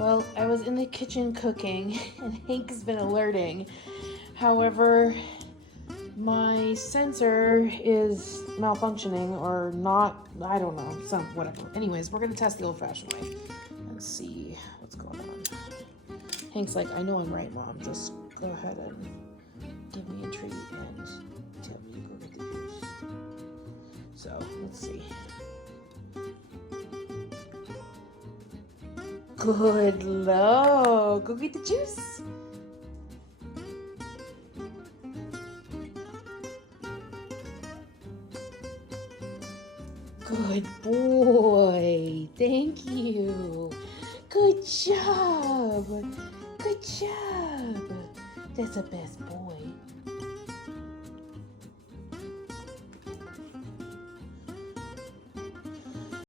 Well, I was in the kitchen cooking, and Hank's been alerting. However, my sensor is malfunctioning or not. I don't know. Some whatever. Anyways, we're gonna test the old-fashioned way and see what's going on. Hank's like, I know I'm right, Mom. Just go ahead and give me a treat and tell me to go get the juice. So let's see. Good Lord, go get the juice. Good boy. Thank you. Good job. Good job. That's the best boy.